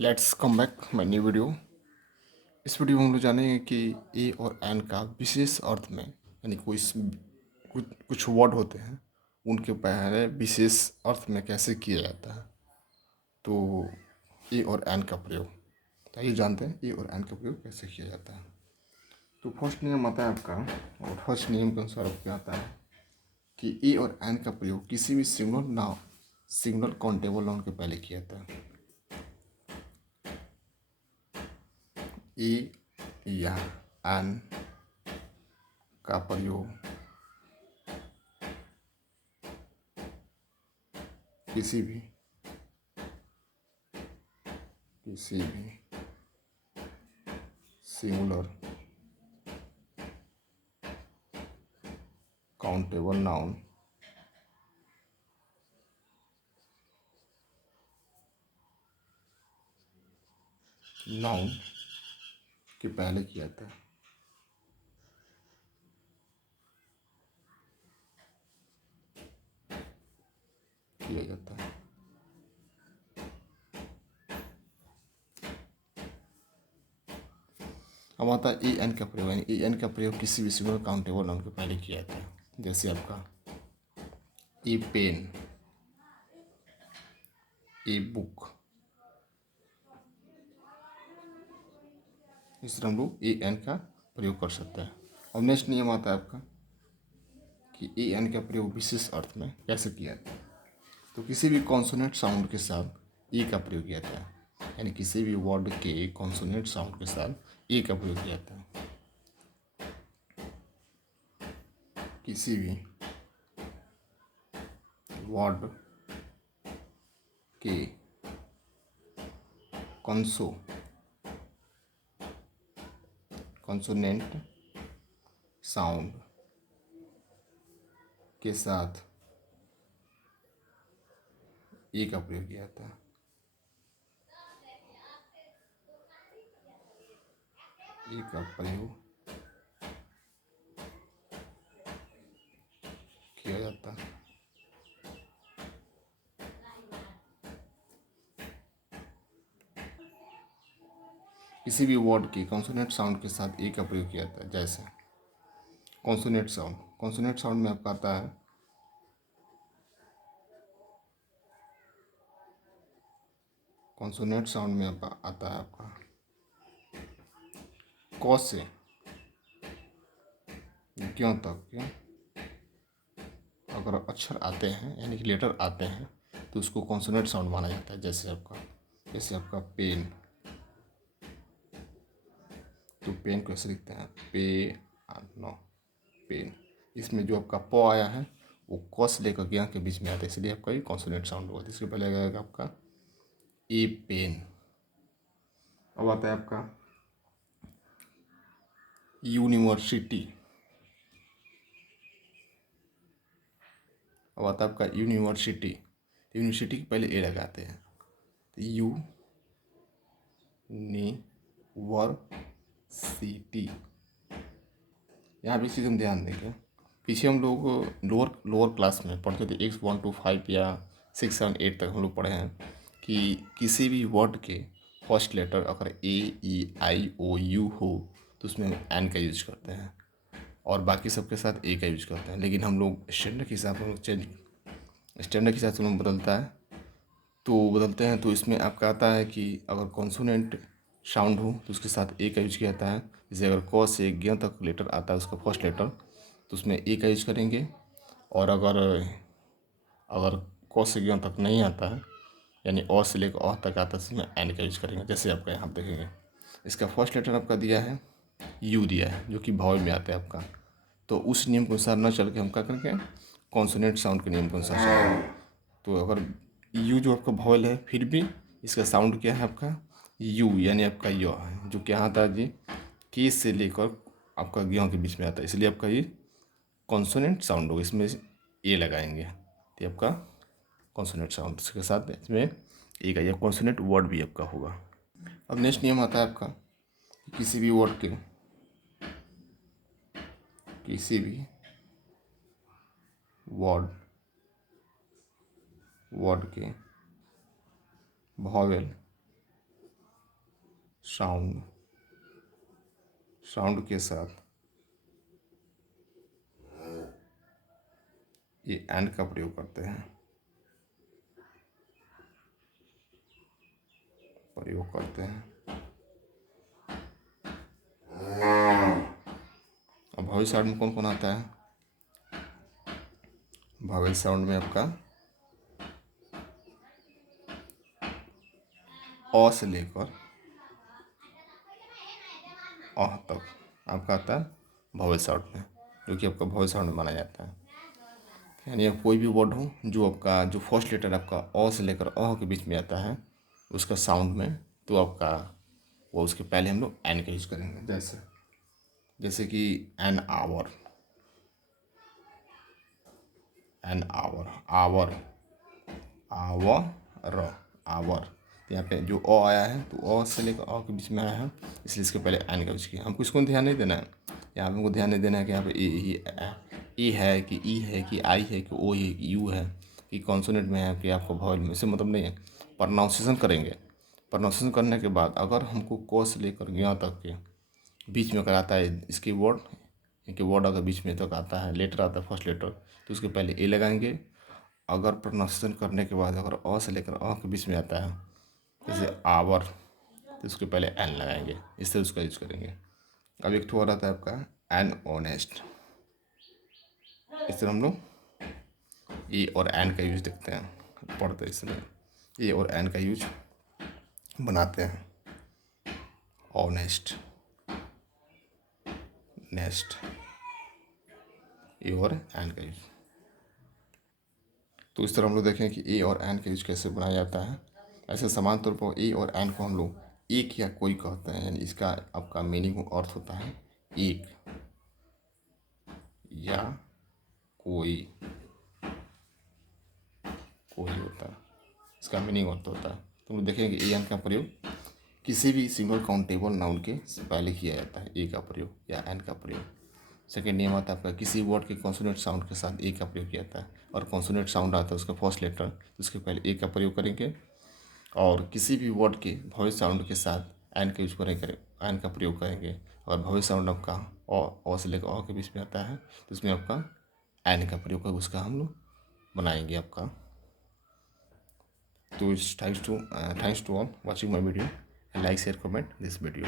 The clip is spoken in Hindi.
Let's come back my new video. इस वीडियो में हम लोग जानेंगे कि ए और एन का विशेष अर्थ में यानी कुछ वर्ड होते हैं, उनके पहले विशेष अर्थ में कैसे किया जाता है। तो ए और एन का प्रयोग, तो आइए जानते हैं ए और एन का प्रयोग कैसे किया जाता है। तो फर्स्ट नियम आता है आपका, और फर्स्ट नियम के अनुसार क्या आता है कि ए और एन का प्रयोग किसी भी सिंगल काउंटेबल नाउन के पहले किया जाता है। ए या एन का प्रयोग किसी भी सिंगुलर काउंटेबल नाउन के पहले किया जाता है। अब आता है ए एन का प्रयोग, यानी ए एन का प्रयोग किसी भी सिंगल काउंटेबल नाउन के पहले किया जाता है। जैसे आपका ए पेन, ए बुक, इस तरह हम लोग ए एन का प्रयोग कर सकते हैं। और नेक्स्ट नियम आता है आपका कि ए एन का प्रयोग विशेष अर्थ में कैसे किया जाता है। तो किसी भी कॉन्सोनेंट साउंड के साथ ए का प्रयोग किया जाता है, यानी किसी भी वर्ड के कॉन्सोनेंट साउंड के साथ ए का प्रयोग किया जाता है। किसी भी वर्ड के कॉन्सोनेंट साउंड के साथ ए का प्रयोग किया जाता है। ए का प्रयोग किया जाता है। किसी भी वर्ड के कॉन्सोनेंट साउंड के साथ ए का प्रयोग किया जाता है। जैसे कॉन्सोनेंट साउंड में आपका आता है आपका क से ज्ञ तक के अगर अक्षर आते हैं यानी कि लेटर आते हैं तो उसको कॉन्सोनेंट साउंड माना जाता है। जैसे आपका पेन, तो पेन कैसे लिखते हैं, पेन। इसमें जो आपका प आया है वो क से लेकर ज्ञ के बीच में आता है, इसलिए आपका ये कॉन्सोनेंट साउंड होगा। इसके पहले आएगा आपका ए पेन। अब आता है आपका यूनिवर्सिटी। यूनिवर्सिटी के पहले ए लगाते हैं, तो you knee were C T. यहाँ भी चीज़ हम ध्यान देंगे, पीछे हम लोग लोअर क्लास में पढ़ते थे, 1 to 5 या 6 7 8 तक हम लोग पढ़े हैं कि किसी भी वर्ड के फर्स्ट लेटर अगर ए ई आई ओ यू हो तो उसमें हम एन का यूज करते हैं और बाकी सबके साथ ए का यूज करते हैं। लेकिन हम लोग स्टैंडर्ड के हिसाब से हम बदलते हैं। तो इसमें आपका आता है कि अगर कॉन्सोनेंट साउंड हो तो उसके साथ ए का यूज किया जाता है। जैसे अगर क से ज्ञ तक लेटर आता है उसका फर्स्ट लेटर तो उसमें ए का यूज करेंगे, और अगर क से ज्ञ तक नहीं आता है यानी अ से लेकर अ तक आता है उसमें एन का यूज करेंगे। जैसे आपका यहाँ देखेंगे इसका फर्स्ट लेटर आपका दिया है यू दिया है जो कि भाव में आता है आपका, तो उस नियम के अनुसार न चल के हम क्या करेंगे, कॉन्सोनेंट साउंड के नियम के अनुसार चलेंगे। तो अगर यू जो आपका वॉवल है फिर भी इसका साउंड क्या है आपका यू, यानी आपका य है जो क्या आता है जी के से लेकर आपका ज्ञ के बीच में आता है, इसलिए आपका ये कॉन्सोनेंट साउंड होगा। इसमें ए लगाएंगे तो आपका कॉन्सोनेंट साउंड के साथ इसमें ए का, या कॉन्सोनेंट वर्ड भी आपका होगा। अब नेक्स्ट नियम आता है आपका किसी भी वर्ड के वॉवेल साउंड साउंड के साथ ये एंड का प्रयोग करते हैं, अब भॉवेल साउंड में कौन कौन आता है? भॉवेल साउंड में आपका अ से लेकर अह तक आपका आता है भॉवेल साउंड में, जो कि आपका भॉवेल साउंड में माना जाता है। यानी अब कोई भी वर्ड हो जो आपका जो फर्स्ट लेटर आपका अ से लेकर अह के बीच में आता है उसका साउंड में, तो आपका वो उसके पहले हम लोग एन का यूज करेंगे। जैसे कि एन आवर, आवर, आवर। तो यहाँ पे जो अ आया है तो अ से लेकर अ के बीच में आया है, इसलिए इसके पहले एन का यूज किया। हमको इसको ध्यान नहीं देना है, यहाँ पे हमको ध्यान नहीं देना है कि यहाँ पे ए है कि ई है कि आई है कि ओ है कि यू है कि कॉन्सोनेंट में है कि आपको वॉवेल में, इससे मतलब नहीं है। प्रोनाउंसिएशन करेंगे, प्रोनाउंसिएशन करने के बाद अगर हमको क से लेकर ग तक के बीच में अगर आता है इसके वर्ड, इनके वर्ड अगर बीच में तक आता है, लेटर आता है फर्स्ट लेटर, तो उसके पहले ए लगाएंगे। अगर प्रोनाउंसिएशन करने के बाद अगर अ से लेकर अ के बीच में आता है जैसे आवर, तो उसके पहले एन लगाएंगे, इससे उसका यूज करेंगे। अब एक ठो और आता है आपका एन ऑनेस्ट, इस तरह हम लोग ए और एन का यूज देखते हैं, पढ़ते हैं इसमें ए और एन का यूज बनाते हैं। ऑनेस्ट, नेस्ट, ए और एन का यूज। तो इस तरह हम लोग देखें कि ए और एन का यूज कैसे बनाया जाता है। ऐसे समान तौर पर ए और एन को हम लोग एक या कोई कहते हैं, यानी इसका आपका मीनिंग अर्थ होता है एक या कोई, कोई होता है, इसका मीनिंग अर्थ होता है। तो हम लोग देखेंगे ए एन का प्रयोग किसी भी सिंगल काउंटेबल नाउन के पहले किया जाता है, ए का प्रयोग या एन का प्रयोग। सेकेंड नियम आता है आपका किसी वर्ड के कॉन्सोनेंट साउंड के साथ ए का प्रयोग किया जाता है, और कॉन्सोनेंट साउंड आता है उसका फर्स्ट लेटर, तो उसके पहले ए का प्रयोग करेंगे। और किसी भी वर्ड के वॉवेल साउंड के साथ एन का यूज करेंगे, एन का प्रयोग करेंगे। और वॉवेल साउंड आपका अ से लेकर अ के बीच में आता है, तो उसमें आपका एन का प्रयोग कर उसका हम लोग बनाएंगे आपका। तो thanks to all watching my video, like share comment this video.